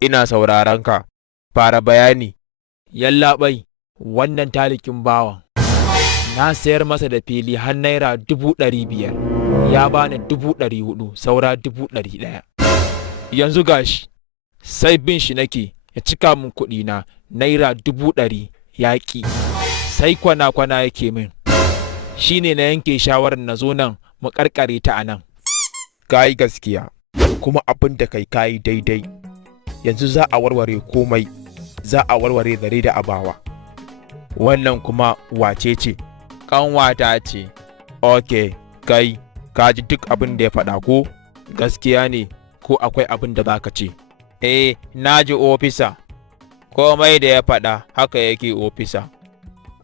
ina sauraron ka. Fara bayani. Yallaɓai, wannan talikin bawan na sayar masa da fili har naira 500,000, ya bani 400,000, saura 100,000. Yanzu gashi sai bin shi nake ya cika min kuɗina naira 100,000 yaƙi, sai kwana yake min. Shine na yanke shawarar na zo nan mu ƙarƙare ta a nan. Ka yi gaskiya, kuma abin da kai kayi daidai. Yanzu za a warware komai, za a warware zare da abawa. Wannan kuma wace ce? Ƙanwata ce. Ok, kai, ka ji duk abin da ya faɗa ko? Gaskiya ne, ko akwai abin da za ka ce? Na ji ofisa. Komai da ya faɗa haka yake ofisa.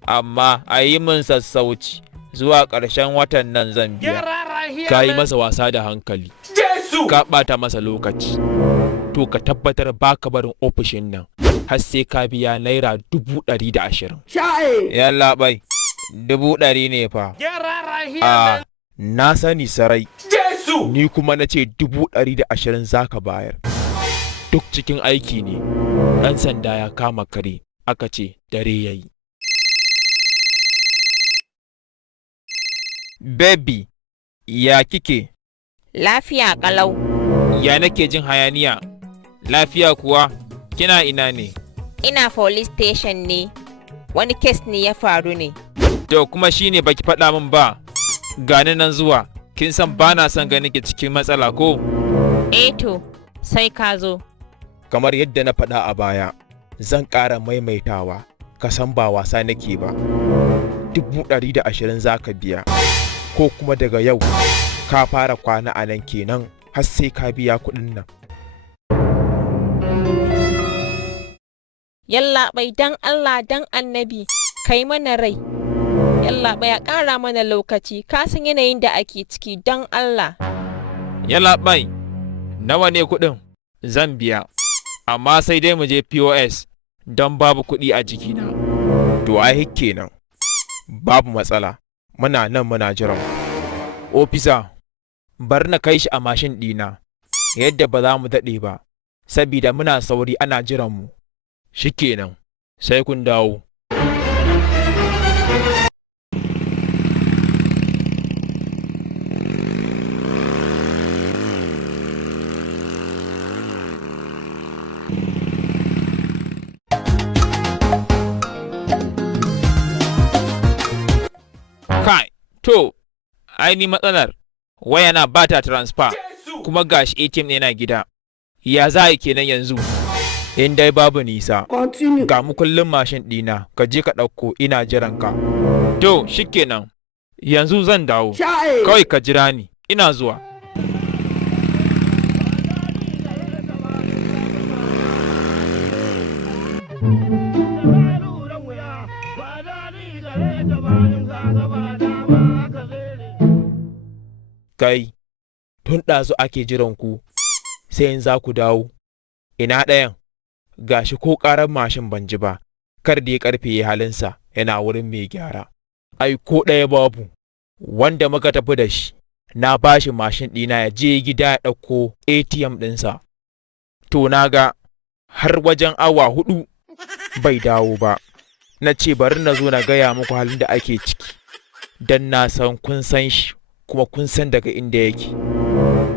Amma a yi min sassauci, zuwa ƙarshen watan nan zan biya. Ka yi masa wasa da hankali. Ka ɓata masa lokaci. To ka tabbatar ba ka barin ofishin nan har sai ka biya naira 120. Yallaɓai, 100 ne fa. Na sani sarai. Ni kuma na ce 120 za ka bayar. Duk cikin aiki ne. Ɗan sanda ya kama kare, aka ce dare ya yi. Baby, ya kike? Lafiya ƙalau. Ya nake jin hayaniya? Lafiya kuwa? Kina ina ne? Ina police station ne. Wani kes ne ya faru ne. To kuma shine baki faɗa min ba. Gani nan zuwa. Kin san ba na son ganin ki cikin matsala ko? To, sai ka zo. Kamar yadda na faɗa a baya, zan ƙara maimaitawa, ka san ba wasa nake ba. 120 za ka biya, ko kuma daga yau ka fara kwana a nan kenan har sai ka biya kuɗin nan. Yallaɓai, dan Allah dan annabi, kai mana rai. Yallaɓai, ya ƙara mana lokaci, ka san yanayin da ake ciki, dan Allah. Yallaɓai, nawa ne kuɗin? Zan biya, amma sai dai mu je POS don babu kuɗi a jikina. To ai kenan, babu matsala, muna nan muna jiran. Ofisa, bar na kai shi a mashin ɗina, yadda ba za mu daɗe ba, sabida muna sauri ana jiranmu. Shikenan, sai kun dawo. Kai, to, aini matsalar wayana ba ta transfer, kuma gashi ATM yana gida. Ya za a kenan yanzu? In dai babu nisa, ga mukullin mashin ɗina, ka je ka ɗauko, ina jiran ka. To, shikenan, yanzu zan dawo, kawai ka jira ni, ina zuwa. Kai, tun ɗazu ake jiran ku, sai in za ku dawo. Ina ɗayan? Gashi ko ƙarar mashin ban ji ba, kar da ya ƙarfe ya halinsa yana wurin mai gyara. Ai ko ɗaya babu, wanda muka tafi da shi, na bashi mashin ɗina ya je gida ya ɗauko ATM ɗinsa. To na ga har wajen awa 4 bai dawo ba. Na ce bari na zo na gaya muku halin da ake ciki, don na san kun san shi kuma kun san daga inda yake.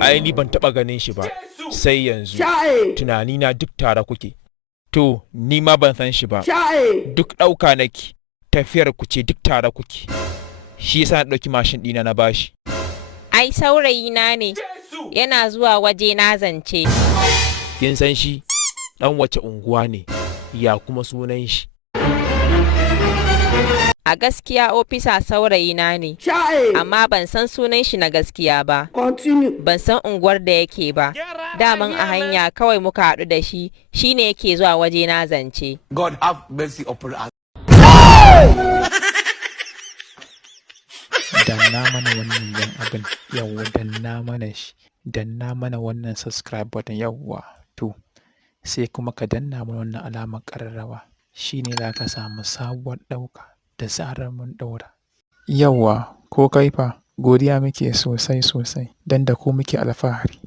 Ai ni ban taɓa ganin shi ba, sai yanzu tunanina duk tare kuke. To ni ma ban san shi ba, duk ɗauka nake tafiyar ku ce duk tare kuke. Shi yasa na ɗauki mashin ɗina na bashi. Ai saurayina ne, yana zuwa waje na zance. Kin san shi? Ɗan wace unguwa ne? Ya kuma sunan shi? A gaskiya ofisa saurayina ne, amma ban san sunan shi na gaskiya ba. Ban san unguwar da yake ba. Daman a hanya kawai muka haɗu da shi, shine yake zuwa waje na zance. God have mercy upon us. Danna mana wannan yan abin, yawwa danna mana shi, danna mana wannan subscribe button, yawwa. To, sai kuma ka danna mana wannan alamar ƙararrawa, shine za ka samu sabuwar ɗauka da zarar mun ɗaura. Yawwa, ko kai fa, godiya muke sosai, don da ku muke alfahari.